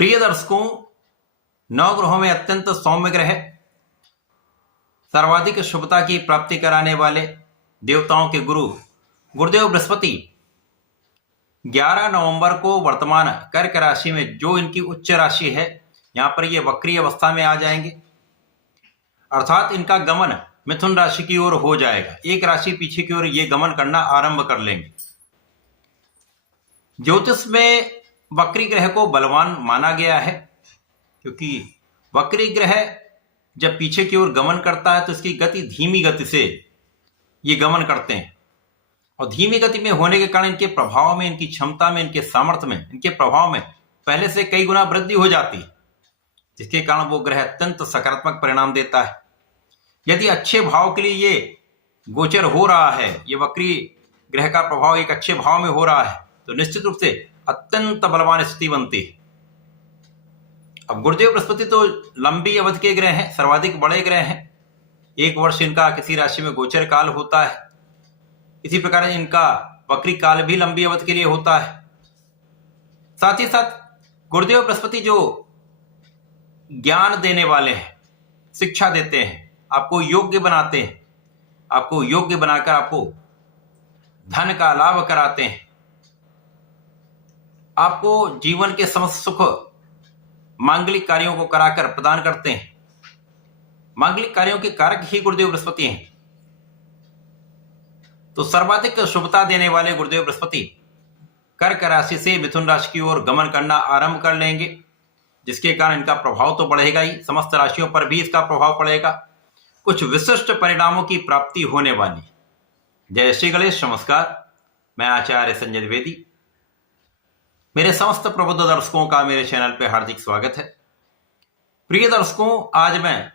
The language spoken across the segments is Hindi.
प्रिय दर्शकों, नवग्रहों में अत्यंत सौम्य ग्रह, सर्वाधिक शुभता की प्राप्ति कराने वाले देवताओं के गुरु गुरुदेव बृहस्पति 11 नवंबर को वर्तमान कर्क राशि में, जो इनकी उच्च राशि है, यहां पर ये वक्री अवस्था में आ जाएंगे। अर्थात इनका गमन मिथुन राशि की ओर हो जाएगा। एक राशि पीछे की ओर ये गमन करना आरंभ कर लेंगे। ज्योतिष में वक्री ग्रह को बलवान माना गया है, क्योंकि वक्री ग्रह जब पीछे की ओर गमन करता है तो इसकी गति धीमी गति से ये गमन करते हैं, और धीमी गति में होने के कारण इनके प्रभाव में, इनकी क्षमता में, इनके सामर्थ्य में, इनके प्रभाव में पहले से कई गुना वृद्धि हो जाती है, जिसके कारण वो ग्रह अत्यंत सकारात्मक परिणाम देता है। यदि अच्छे भाव के लिए ये गोचर हो रहा है, ये वक्री ग्रह का प्रभाव एक अच्छे भाव में हो रहा है, तो निश्चित रूप से अत्यंत बलवान स्थिति बनती है। अब गुरुदेव बृहस्पति तो लंबी अवधि के ग्रह हैं, सर्वाधिक बड़े ग्रह हैं। एक वर्ष इनका किसी राशि में गोचर काल होता है। इसी प्रकार इनका वक्री काल भी लंबी अवधि के लिए होता है। साथ ही साथ गुरुदेव बृहस्पति जो ज्ञान देने वाले हैं, शिक्षा देते हैं, आपको योग्य बनाते हैं, आपको योग्य बनाकर आपको धन का लाभ कराते हैं, आपको जीवन के समस्त सुख मांगलिक कार्यों को कराकर प्रदान करते हैं। मांगलिक कार्यों के कारक ही गुरुदेव बृहस्पति हैं। तो सर्वाधिक शुभता देने वाले गुरुदेव बृहस्पति कर्क राशि से मिथुन राशि की ओर गमन करना आरंभ कर लेंगे, जिसके कारण इनका प्रभाव तो बढ़ेगा ही, समस्त राशियों पर भी इसका प्रभाव पड़ेगा। कुछ विशिष्ट परिणामों की प्राप्ति होने वाली। जय श्री गणेश। नमस्कार, मैं आचार्य संजय द्विवेदी। मेरे समस्त प्रबुद्ध दर्शकों का मेरे चैनल पे हार्दिक स्वागत है। प्रिय दर्शकों, आज मैं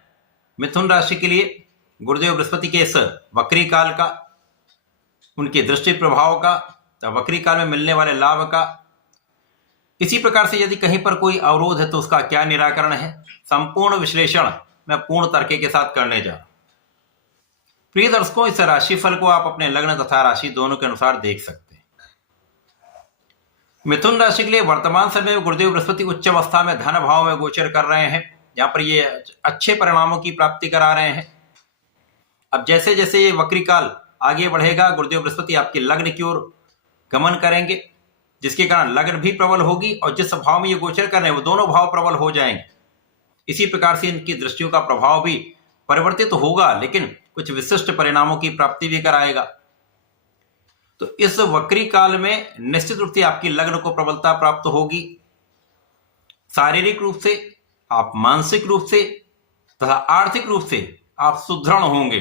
मिथुन राशि के लिए गुरुदेव बृहस्पति के इस वक्री काल का, उनके दृष्टि प्रभाव का, वक्री काल में मिलने वाले लाभ का, इसी प्रकार से यदि कहीं पर कोई अवरोध है तो उसका क्या निराकरण है, संपूर्ण विश्लेषण मैं पूर्ण तर्क के साथ करने जा रहा हूं। प्रिय दर्शकों, इस राशिफल को आप अपने लग्न तथा राशि दोनों के अनुसार देख सकते हैं। मिथुन राशि के लिए वर्तमान समय में गुरुदेव बृहस्पति उच्च अवस्था में धन भाव में गोचर कर रहे हैं। यहाँ पर ये अच्छे परिणामों की प्राप्ति करा रहे हैं। अब जैसे जैसे ये वक्री काल आगे बढ़ेगा, गुरुदेव बृहस्पति आपके लग्न की ओर गमन करेंगे, जिसके कारण लग्न भी प्रबल होगी, और जिस भाव में ये गोचर कर रहे हैं वो दोनों भाव प्रबल हो जाएंगे। इसी प्रकार से इनकी दृष्टियों का प्रभाव भी परिवर्तित होगा, लेकिन कुछ विशिष्ट परिणामों की प्राप्ति भी कराएगा। तो इस वक्री काल में निश्चित रूप से आपकी लग्न को प्रबलता प्राप्त होगी। शारीरिक रूप से, आप मानसिक रूप से तथा आर्थिक रूप से आप सुदृढ़ होंगे,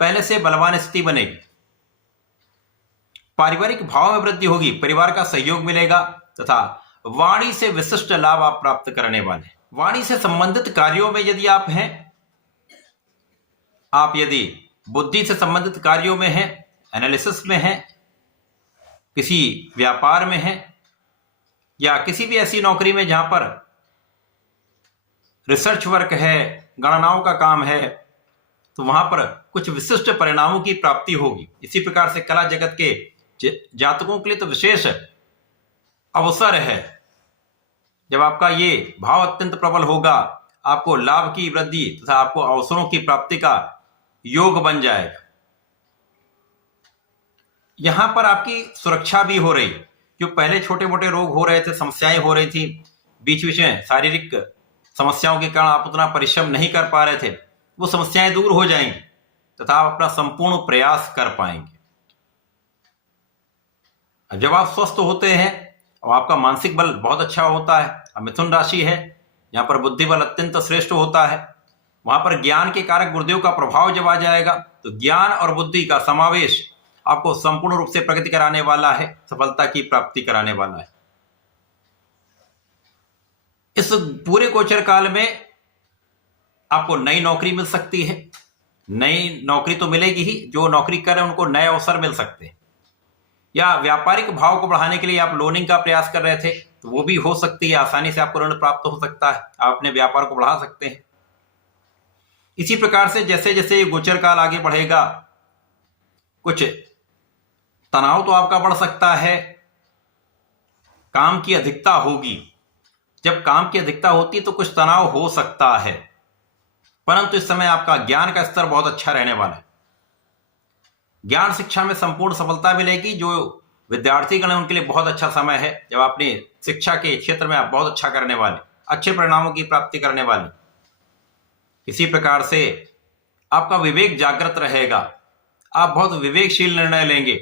पहले से बलवान स्थिति बनेगी। पारिवारिक भाव में वृद्धि होगी, परिवार का सहयोग मिलेगा, तथा वाणी से विशिष्ट लाभ आप प्राप्त करने वाले। वाणी से संबंधित कार्यों में यदि आप हैं, आप यदि बुद्धि से संबंधित कार्यों में हैं, एनालिसिस में हैं, किसी व्यापार में हैं, या किसी भी ऐसी नौकरी में जहां पर रिसर्च वर्क है, गणनाओं का काम है, तो वहां पर कुछ विशिष्ट परिणामों की प्राप्ति होगी। इसी प्रकार से कला जगत के जातकों के लिए तो विशेष अवसर है। जब आपका ये भाव अत्यंत प्रबल होगा, आपको लाभ की वृद्धि तथा आपको अवसरों की प्राप्ति का योग बन जाएगा। यहां पर आपकी सुरक्षा भी हो रही। जो पहले छोटे मोटे रोग हो रहे थे, समस्याएं हो रही थी, बीच बीच में शारीरिक समस्याओं के कारण आप उतना परिश्रम नहीं कर पा रहे थे, वो समस्याएं दूर हो जाएंगी तथा आप अपना संपूर्ण प्रयास कर पाएंगे। जब आप स्वस्थ होते हैं और आपका मानसिक बल बहुत अच्छा होता है, अब मिथुन राशि है, यहाँ पर बुद्धि बल अत्यंत श्रेष्ठ होता है, वहां पर ज्ञान के कारक गुरुदेव का प्रभाव जब आ जाएगा, तो ज्ञान और बुद्धि का समावेश आपको संपूर्ण रूप से प्रगति कराने वाला है, सफलता की प्राप्ति कराने वाला है। इस पूरे गोचर काल में आपको नई नौकरी मिल सकती है। नई नौकरी तो मिलेगी ही, जो नौकरी कर रहे हैं उनको नए अवसर मिल सकते हैं। या व्यापारिक भाव को बढ़ाने के लिए आप लोनिंग का प्रयास कर रहे थे, तो वो भी हो सकती है, आसानी से आपको ऋण प्राप्त हो सकता है, आप अपने व्यापार को बढ़ा सकते हैं। इसी प्रकार से जैसे जैसे गोचर काल आगे बढ़ेगा, कुछ तनाव तो आपका बढ़ सकता है, काम की अधिकता होगी, जब काम की अधिकता होती है तो कुछ तनाव हो सकता है, परंतु इस समय आपका ज्ञान का स्तर बहुत अच्छा रहने वाला है। ज्ञान शिक्षा में संपूर्ण सफलता मिलेगी। जो विद्यार्थीगण है उनके लिए बहुत अच्छा समय है, जब अपनी शिक्षा के क्षेत्र में आप बहुत अच्छा करने वाले, अच्छे परिणामों की प्राप्ति करने वाले। इसी प्रकार से आपका विवेक जागृत रहेगा, आप बहुत विवेकशील निर्णय लेंगे,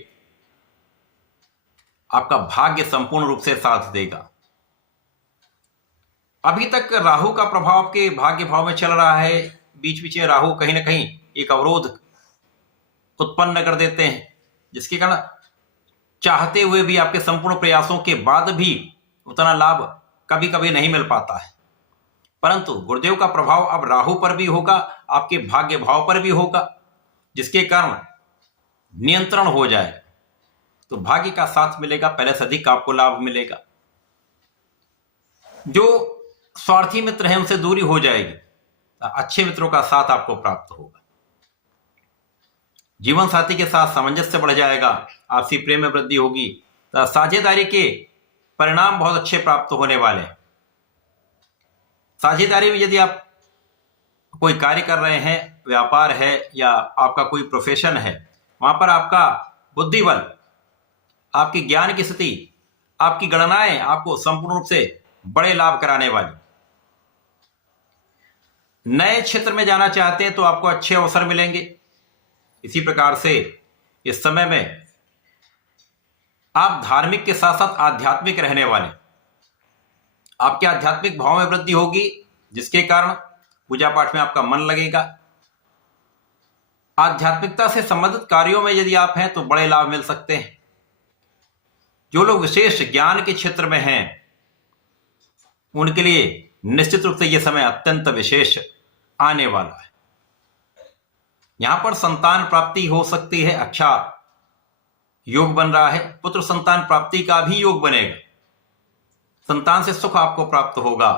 आपका भाग्य संपूर्ण रूप से साथ देगा। अभी तक राहु का प्रभाव आपके भाग्य भाव में चल रहा है, बीच बीच में राहु कहीं ना कहीं एक अवरोध उत्पन्न कर देते हैं, जिसके कारण चाहते हुए भी आपके संपूर्ण प्रयासों के बाद भी उतना लाभ कभी कभी नहीं मिल पाता है। परंतु गुरुदेव का प्रभाव अब राहु पर भी होगा, आपके भाग्य भाव पर भी होगा, जिसके कारण नियंत्रण हो जाए तो भाग्य का साथ मिलेगा, पहले से अधिक आपको लाभ मिलेगा। जो स्वार्थी मित्र हैं उनसे दूरी हो जाएगी, अच्छे मित्रों का साथ आपको प्राप्त होगा। जीवन साथी के साथ सामंजस्य बढ़ जाएगा, आपसी प्रेम में वृद्धि होगी, साझेदारी के परिणाम बहुत अच्छे प्राप्त होने वाले हैं। साझेदारी में यदि आप कोई कार्य कर रहे हैं, व्यापार है या आपका कोई प्रोफेशन है, वहां पर आपका बुद्धि बल, आपकी ज्ञान की स्थिति, आपकी गणनाएं आपको संपूर्ण रूप से बड़े लाभ कराने वाली। नए क्षेत्र में जाना चाहते हैं तो आपको अच्छे अवसर मिलेंगे। इसी प्रकार से इस समय में आप धार्मिक के साथ साथ आध्यात्मिक रहने वाले, आपके आध्यात्मिक भाव में वृद्धि होगी, जिसके कारण पूजा पाठ में आपका मन लगेगा। आध्यात्मिकता से संबंधित कार्यों में यदि आप हैं तो बड़े लाभ मिल सकते हैं। जो लोग विशेष ज्ञान के क्षेत्र में हैं उनके लिए निश्चित रूप से यह समय अत्यंत विशेष आने वाला है। यहां पर संतान प्राप्ति हो सकती है, अच्छा योग बन रहा है, पुत्र संतान प्राप्ति का भी योग बनेगा, संतान से सुख आपको प्राप्त होगा।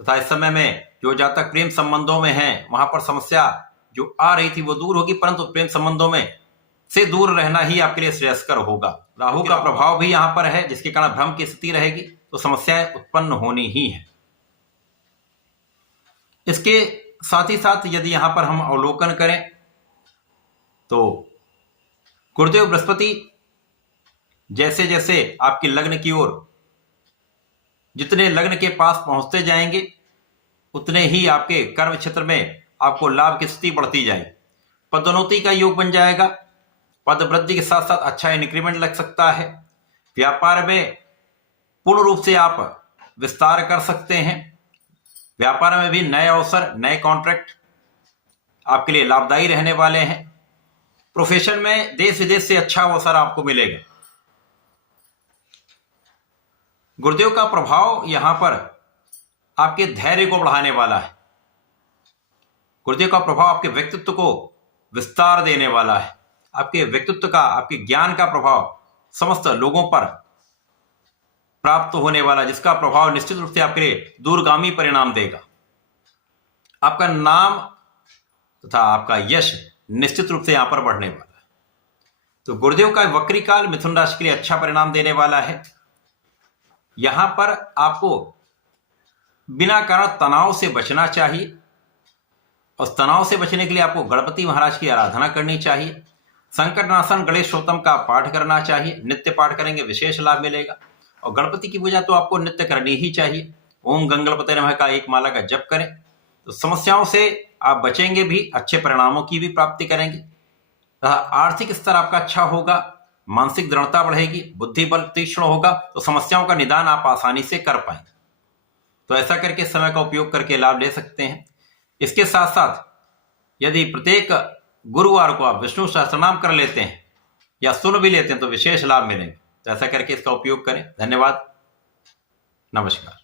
तथा इस समय में जो जातक प्रेम संबंधों में हैं वहां पर समस्या जो आ रही थी वो दूर होगी, परंतु प्रेम संबंधों में से दूर रहना ही आपके लिए श्रेयस्कर होगा। राहु का प्रभाव भी यहां पर है, जिसके कारण भ्रम की स्थिति रहेगी, तो समस्याएं उत्पन्न होनी ही है। इसके साथ ही साथ यदि यहां पर हम अवलोकन करें तो गुरुदेव बृहस्पति जैसे जैसे आपके लग्न की ओर, जितने लग्न के पास पहुंचते जाएंगे उतने ही आपके कर्म क्षेत्र में आपको लाभ की स्थिति बढ़ती जाएगी। पदोन्नति का योग बन जाएगा, पद वृद्धि के साथ साथ अच्छा इंक्रीमेंट लग सकता है। व्यापार में पूर्ण रूप से आप विस्तार कर सकते हैं। व्यापार में भी नए अवसर, नए कॉन्ट्रैक्ट आपके लिए लाभदायी रहने वाले हैं। प्रोफेशन में देश विदेश से अच्छा अवसर आपको मिलेगा। गुरुदेव का प्रभाव यहां पर आपके धैर्य को बढ़ाने वाला है। गुरुदेव का प्रभाव आपके व्यक्तित्व को विस्तार देने वाला है। आपके व्यक्तित्व का, आपके ज्ञान का प्रभाव समस्त लोगों पर प्राप्त होने वाला, जिसका प्रभाव निश्चित रूप से आपके लिए दूरगामी परिणाम देगा। आपका नाम तथा आपका यश निश्चित रूप से यहां पर बढ़ने वाला है। तो गुरुदेव का वक्री काल मिथुन राशि के लिए अच्छा परिणाम देने वाला है। यहां पर आपको बिना कारण तनाव से बचना चाहिए, और तनाव से बचने के लिए आपको गणपति महाराज की आराधना करनी चाहिए। संकटनाशन गणेश स्तोत्रम का पाठ करना चाहिए, नित्य पाठ करेंगे विशेष लाभ मिलेगा। और गणपति की पूजा तो आपको नित्य करनी ही चाहिए। ओम गंगणपते नमः का एक माला का जप करें तो समस्याओं से आप बचेंगे भी, अच्छे परिणामों की भी प्राप्ति करेंगे। आर्थिक स्तर आपका अच्छा होगा, मानसिक दृढ़ता बढ़ेगी, बुद्धि बल तीक्ष्ण होगा, तो समस्याओं का निदान आप आसानी से कर पाएंगे। तो ऐसा करके समय का उपयोग करके लाभ ले सकते हैं। इसके साथ साथ यदि प्रत्येक गुरुवार को आप विष्णु सहस्त्रनाम कर लेते हैं या सुन भी लेते हैं तो विशेष लाभ मिलेंगे। तो ऐसा करके इसका उपयोग करें। धन्यवाद, नमस्कार।